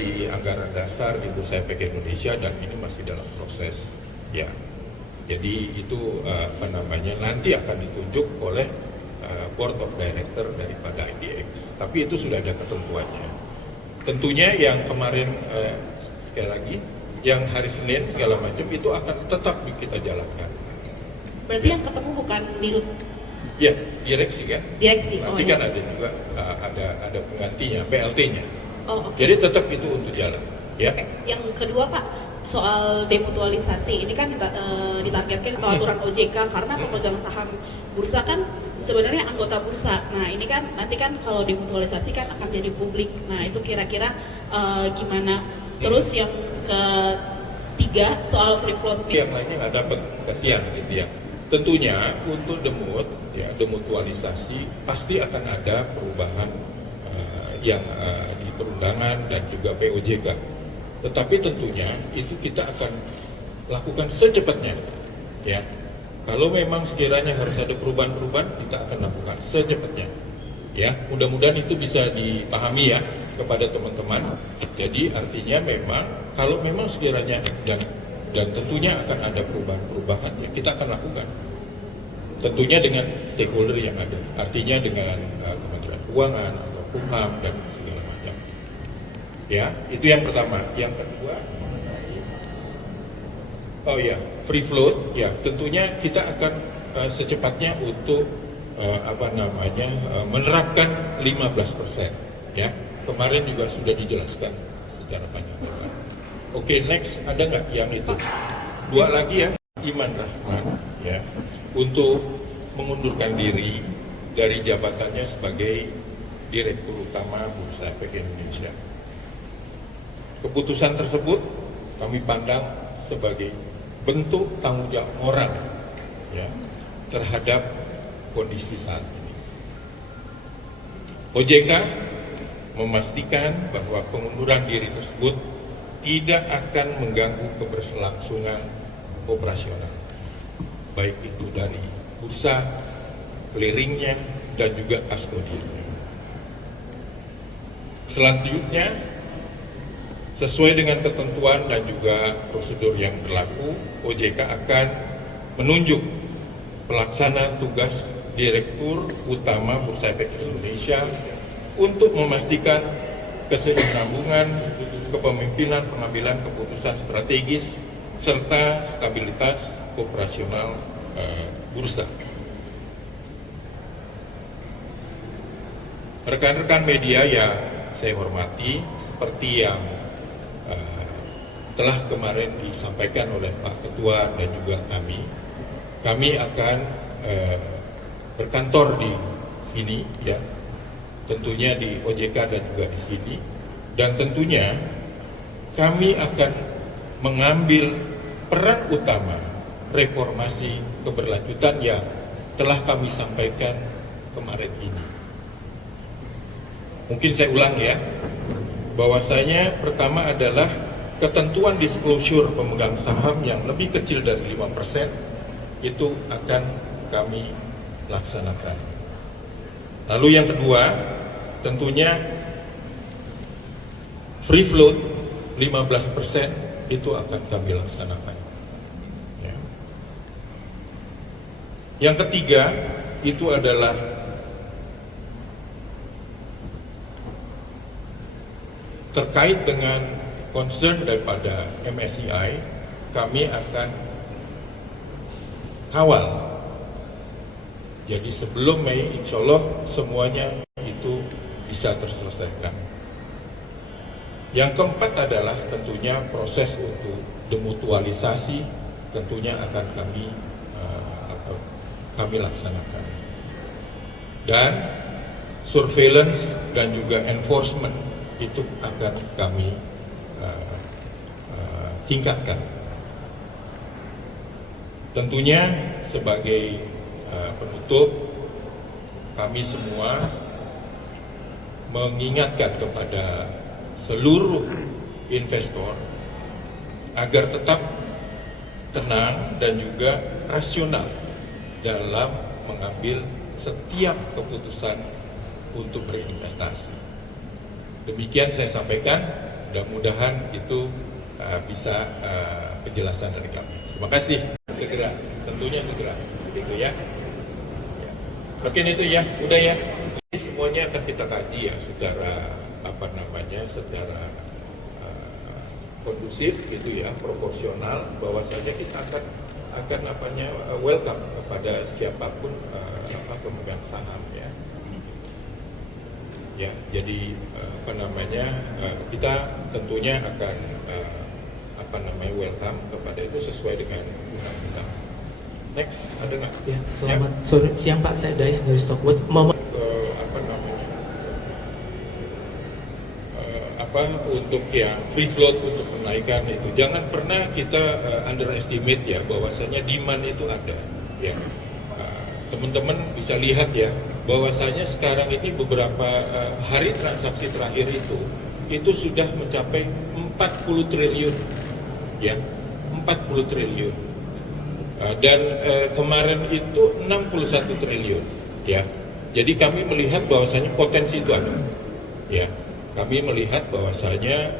di anggaran dasar di Bursa Efek Indonesia dan ini masih dalam proses ya. Jadi itu nanti akan ditunjuk oleh Board of Director daripada IDX. Tapi itu sudah ada ketentuannya. Tentunya yang kemarin sekali lagi yang hari Senin segala macam itu akan tetap kita jalankan. Berarti yang ketemu bukan dirut? Ya, direksi kan. Direksi. Nanti kan ada juga ada penggantinya, PLT-nya. Oh, okay. Jadi tetap itu untuk jalan. Ya. Okay. Yang kedua Pak, soal demutualisasi ini kan ditargetkan atau aturan OJK karena pemegang saham bursa kan sebenarnya anggota bursa. Nah ini kan nanti kan kalau demutualisasi kan akan jadi publik. Nah itu kira-kira gimana? Terus yang ketiga soal free float. Yang lainnya nggak dapat, kasihan gitu ya. Tentunya untuk demutualisasi pasti akan ada perubahan yang di perundangan dan juga POJK. Tetapi tentunya itu kita akan lakukan secepatnya, ya. Kalau memang sekiranya harus ada perubahan-perubahan, kita akan lakukan secepatnya, ya. Mudah-mudahan itu bisa dipahami ya kepada teman-teman. Jadi artinya memang kalau memang sekiranya dan tentunya akan ada perubahan-perubahan, ya kita akan lakukan. Tentunya dengan stakeholder yang ada, artinya dengan Kementerian Keuangan atau Kumham dan segala macam. Ya, itu yang pertama. Yang kedua, free float, ya tentunya kita akan secepatnya untuk menerapkan 15%. Ya, kemarin juga sudah dijelaskan secara panjang-panjang. Oke, next ada nggak yang itu? Dua lagi ya, Iman Rahman, ya, untuk mengundurkan diri dari jabatannya sebagai Direktur Utama Bursa Efek Indonesia. Keputusan tersebut kami pandang sebagai bentuk tanggung jawab moral ya, terhadap kondisi saat ini. OJK memastikan bahwa pengunduran diri tersebut tidak akan mengganggu keberlangsungan operasional, baik itu dari bursa, clearingnya, dan juga kustodinya. Selanjutnya, sesuai dengan ketentuan dan juga prosedur yang berlaku, OJK akan menunjuk pelaksana tugas Direktur Utama Bursa Efek Indonesia untuk memastikan kesinambungan kepemimpinan pengambilan keputusan strategis serta stabilitas operasional bursa. Rekan-rekan media yang saya hormati, seperti yang telah kemarin disampaikan oleh Pak Ketua dan juga kami akan berkantor di sini, ya, tentunya di OJK dan juga di sini, dan tentunya kami akan mengambil peran utama reformasi keberlanjutan yang telah kami sampaikan kemarin ini. Mungkin saya ulang ya, bahwasanya pertama adalah ketentuan disclosure pemegang saham yang lebih kecil dari 5% itu akan kami laksanakan. Lalu yang kedua, tentunya free float 15% itu akan kami laksanakan. Ya. Yang ketiga, itu adalah terkait dengan concern daripada MSCI, kami akan kawal. Jadi sebelum Mei, insya Allah semuanya itu bisa terselesaikan. Yang keempat adalah tentunya proses untuk demutualisasi tentunya akan kami laksanakan. Dan surveillance dan juga enforcement itu akan kami tingkatkan. Tentunya sebagai penutup, kami semua mengingatkan kepada seluruh investor agar tetap tenang dan juga rasional dalam mengambil setiap keputusan untuk berinvestasi. Demikian saya sampaikan. mudah-mudahan itu bisa penjelasan dari kami. Terima kasih. Segera, tentunya segera, gitu ya. Mungkin itu ya, udah ya. Ini semuanya akan kita kaji ya, secara secara kondusif gitu ya, proporsional. Bahwasanya kita akan welcome kepada siapapun pemegang saham ya. Ya, jadi kita tentunya akan welcome kepada itu sesuai dengan undang-undang. Next, ada nggak? Ya, selamat sore siang Pak, saya Dais dari Stockwood. Untuk yang free float untuk menaikkan itu, jangan pernah kita underestimate ya, bahwasanya demand itu ada. Ya, teman-teman bisa lihat ya, bahwasanya sekarang ini beberapa hari transaksi terakhir itu sudah mencapai 40 triliun, ya, 40 triliun. Dan kemarin itu 61 triliun, ya. Jadi kami melihat bahwasanya potensi itu ada, ya. Kami melihat bahwasanya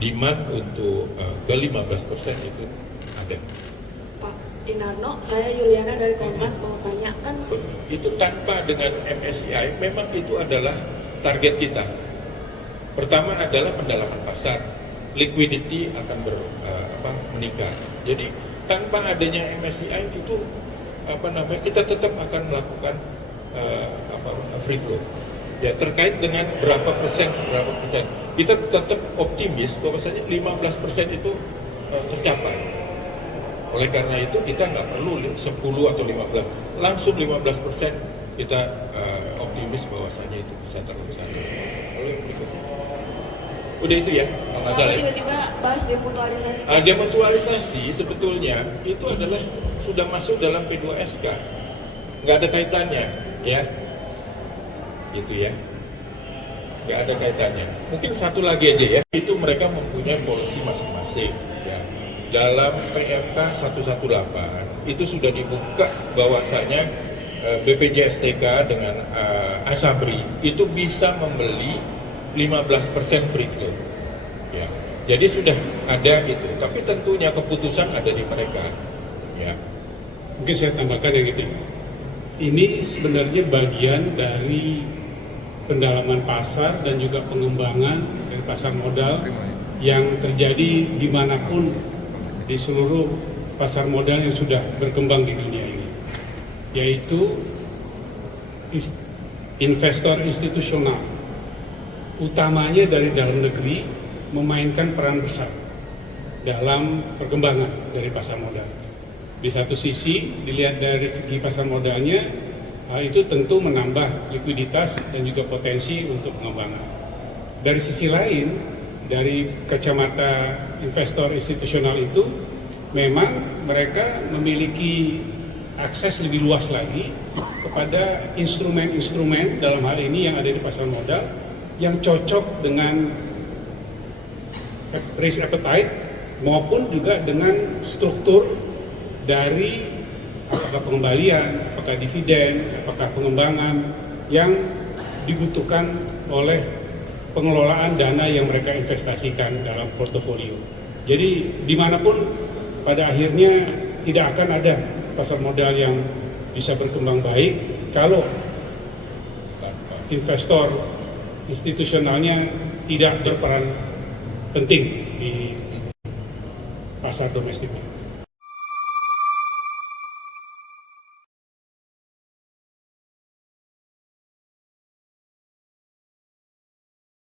demand untuk ke 15% itu ada. Pak Inarno, saya Yuliana dari Kompas mau tanyakan. Itu tanpa dengan MSCI, memang itu adalah target kita. Pertama adalah pendalaman pasar, liquidity akan meningkat. Jadi tanpa adanya MSCI itu kita tetap akan melakukan free float. Ya, terkait dengan berapa persen, kita tetap optimis bahwasanya 15% itu tercapai. Oleh karena itu kita nggak perlu 10 atau 15, langsung 15% kita optimis bahwasanya itu bisa terlaksana. Lalu yang berikutnya, udah itu ya, nggak salah. Tiba-tiba bahas demutualisasi. Demutualisasi sebetulnya itu adalah sudah masuk dalam P2SK, nggak ada kaitannya, ya. Gitu ya, nggak ada kaitannya. Mungkin satu lagi aja ya, itu mereka mempunyai polisi masing-masing ya. Dalam PMK 118 itu sudah dibuka bahwasanya BPJSTK dengan Asabri itu bisa membeli 15% free float ya. Jadi sudah ada itu, tapi tentunya keputusan ada di mereka ya. Mungkin saya tambahkan yang ini sebenarnya bagian dari pendalaman pasar dan juga pengembangan dari pasar modal yang terjadi dimanapun di seluruh pasar modal yang sudah berkembang di dunia ini, yaitu investor institusional utamanya dari dalam negeri memainkan peran besar dalam perkembangan dari pasar modal. Di satu sisi dilihat dari segi pasar modalnya, hal itu tentu menambah likuiditas dan juga potensi untuk pengembangan. Dari sisi lain, dari kacamata investor institusional itu, memang mereka memiliki akses lebih luas lagi kepada instrumen-instrumen dalam hal ini yang ada di pasar modal yang cocok dengan risk appetite maupun juga dengan struktur dari apakah pengembalian, apakah dividen, apakah pengembangan yang dibutuhkan oleh pengelolaan dana yang mereka investasikan dalam portofolio. Jadi dimanapun pada akhirnya tidak akan ada pasar modal yang bisa berkembang baik kalau investor institusionalnya tidak berperan penting di pasar domestik.